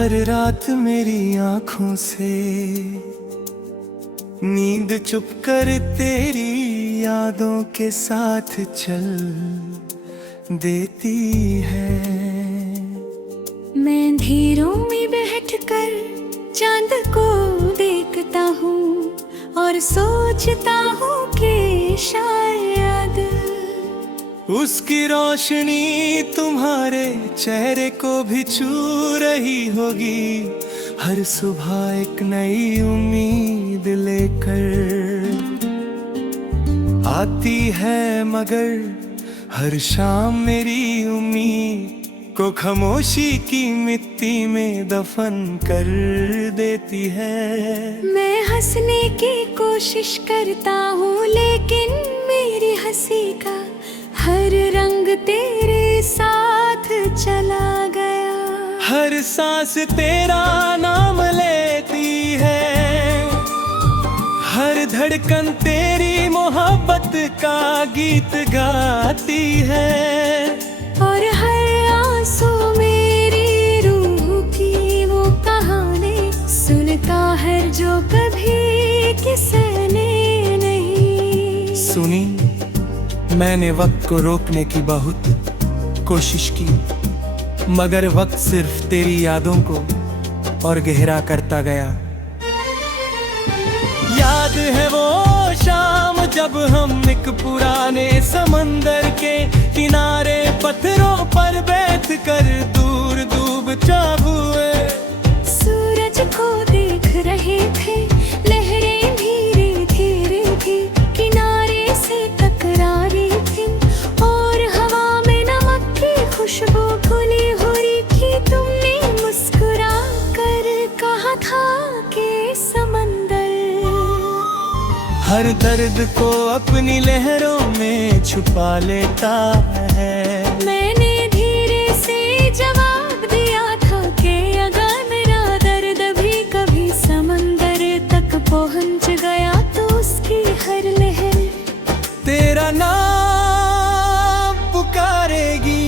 हर रात मेरी आंखों से नींद चुप कर तेरी यादों के साथ चल देती है। मैं अंधेरों में बैठकर चांद को देखता हूँ और सोचता हूँ कि शायद उसकी रोशनी तुम्हारे चेहरे को भी छू रही होगी। हर सुबह एक नई उम्मीद लेकर आती है, मगर हर शाम मेरी उम्मीद को खामोशी की मिट्टी में दफन कर देती है। मैं हंसने की कोशिश करता हूँ लेकिन मेरी हंसी का हर रंग तेरे साथ चला गया। हर सांस तेरा नाम लेती है, हर धड़कन तेरी मोहब्बत का गीत गाती है। और हर आंसू मेरी रूह की वो कहानी सुनता है जो कभी किसने नहीं सुनी। मैंने वक्त को रोकने की बहुत कोशिश की, मगर वक्त सिर्फ तेरी यादों को और गहरा करता गया। याद है वो शाम जब हम एक पुराने समंदर के किनारे पत्थरों पर बैठ कर दूर डूब चाह हुए। सूरज को देख रहे थे, लहरें धीरे धीरे थी किनारे से टकरा रही थी और हवा में नमक की खुशबू घुली हुई थी। तुमने मुस्कुरा कर कहा था कि समंदर हर दर्द को अपनी लहरों में छुपा लेता है। मैंने धीरे से जवाब दिया था कि अगर मेरा दर्द भी कभी समंदर तक पहुंच गया तो उसकी हर लहर तेरा नाम पुकारेगी।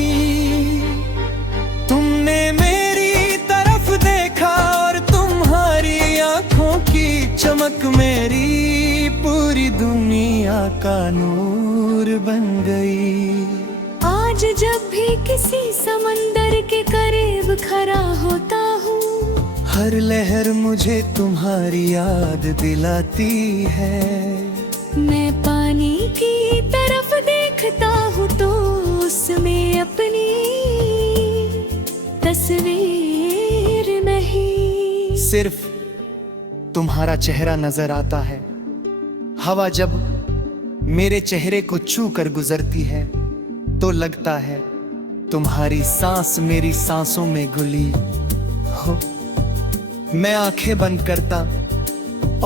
तुमने मेरी तरफ देखा और तुम्हारी आंखों की चमक मेरी पूरी दुनिया का नूर बन गई। आज जब भी किसी समंदर के करीब खड़ा होता हूँ, हर लहर मुझे तुम्हारी याद दिलाती है। मैं पानी की तरफ देखता हूँ तो उसमें अपनी तस्वीर नहीं, सिर्फ तुम्हारा चेहरा नजर आता है। हवा जब मेरे चेहरे को छू कर गुजरती है तो लगता है तुम्हारी सांस मेरी सांसों में घुली हो। मैं आंखें बंद करता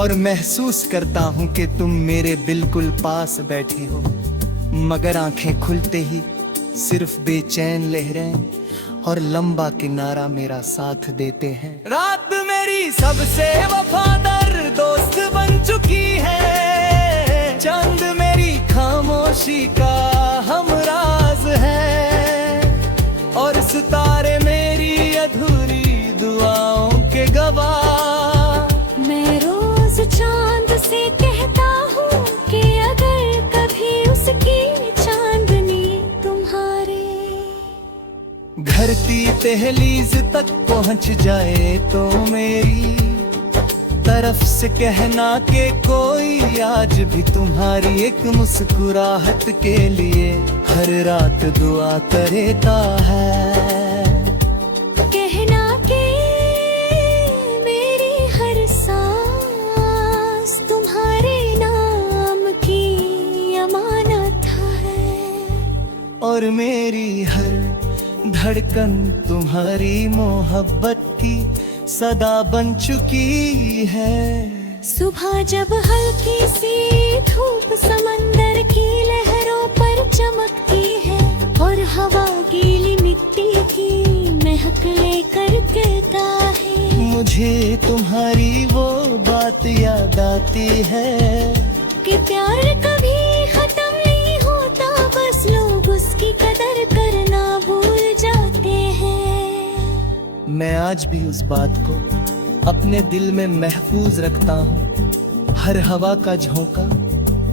और महसूस करता हूँ कि तुम मेरे बिल्कुल पास बैठी हो, मगर आंखें खुलते ही सिर्फ बेचैन लहरें और लंबा किनारा मेरा साथ देते हैं। रात मेरी सबसे वफादार दोस्त बन चुकी है, चांद मेरी खामोशी का हमराज है और सितारे मेरी अधूरी दुआओं के गवाह। मैं रोज चांद से कहता हूँ कि अगर कभी उसकी चांदनी तुम्हारे घर की दहलीज तक पहुँच जाए तो मेरी तरफ से कहना कि कोई आज भी तुम्हारी एक मुस्कुराहट के लिए हर रात दुआ करता है। कहना कि मेरी हर सांस तुम्हारे नाम की अमानत है और मेरी हर धड़कन तुम्हारी मोहब्बत की सदा बन चुकी है। सुबह जब हल्की सी धूप समंदर की लहरों पर चमकती है और हवा गीली मिट्टी की महक लेकर कहता है, मुझे तुम्हारी वो बात याद आती है कि प्यार कभी खत्म नहीं होता, बस लोग उसकी कदर करना भूल जाते हैं। मैं आज भी उस बात को अपने दिल में महफूज रखता हूँ। हर हवा का झोंका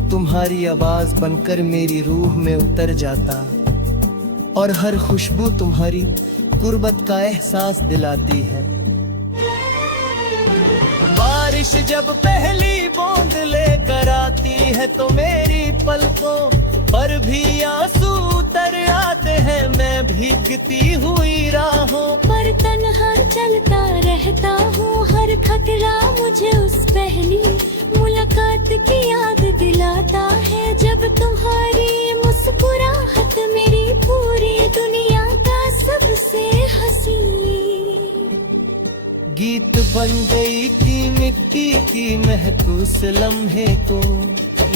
तुम्हारी आवाज बनकर मेरी रूह में उतर जाता, और हर खुशबू तुम्हारी गुर्बत का एहसास दिलाती है। बारिश जब पहली बूंद लेकर आती है तो मेरी पलकों पर भी आंसू उतर आते हैं। मैं भीगती हुई राहों पर तन्हा चलता रहता हूँ। हर खतरा मुझे उस पहली मुलाकात की याद दिलाता है, जब तुम्हारी मुस्कुराहट मेरी पूरी दुनिया का सबसे हंसी गीत बन गई थी मिट्टी की महसूस लम्हे को।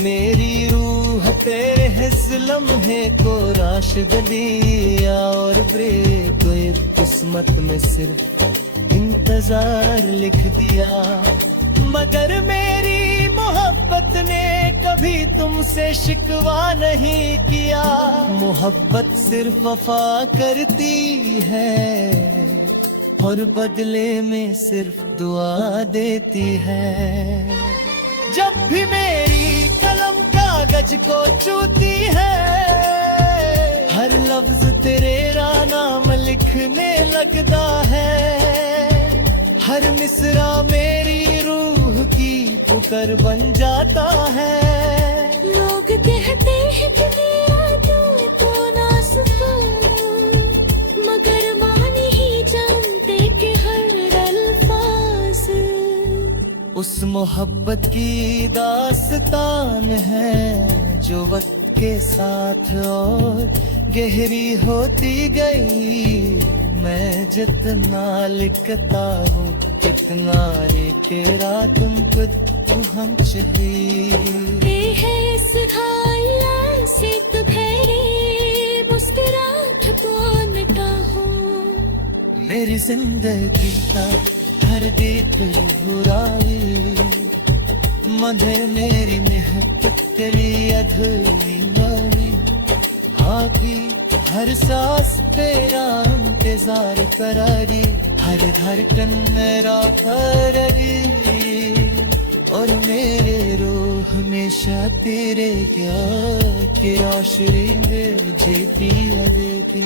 मेरी रूह तेरे इस लम्हे को राशिद दिया, और ब्रेक गए किस्मत में सिर्फ इंतजार लिख दिया। मगर मेरी मोहब्बत ने कभी तुमसे शिकवा नहीं किया। मोहब्बत सिर्फ वफा करती है और बदले में सिर्फ दुआ देती है। जब भी मेरी कलम कागज को छूती है, हर लफ्ज तेरा नाम लिखने लगता है। हर मिसरा मेरी रूह की पुकार बन जाता है। लोग कहते हैं कि मेरा दिल तो नासुका, मगर मां नहीं जानते कि हर अल्फाज उस मोहब्बत की दास्तान है जो वक्त के साथ और गहरी होती गई। मैं जितना लिखता हूँ कितना लिखेरा तुमको तो हम चाहिए है सुधाया से तो खैरे मुस्कुराहट को मिटा हूँ। मेरी जिंदगी का हर देख बुराई मगर मेरी मेहनत तेरी अधूरी वाली। आखी हर सांस तेरा इंतजार करारी, हर धड़कन मेरा फरारी, और मेरे रूह हमेशा तेरे प्यार के आशरे में जीती है देती।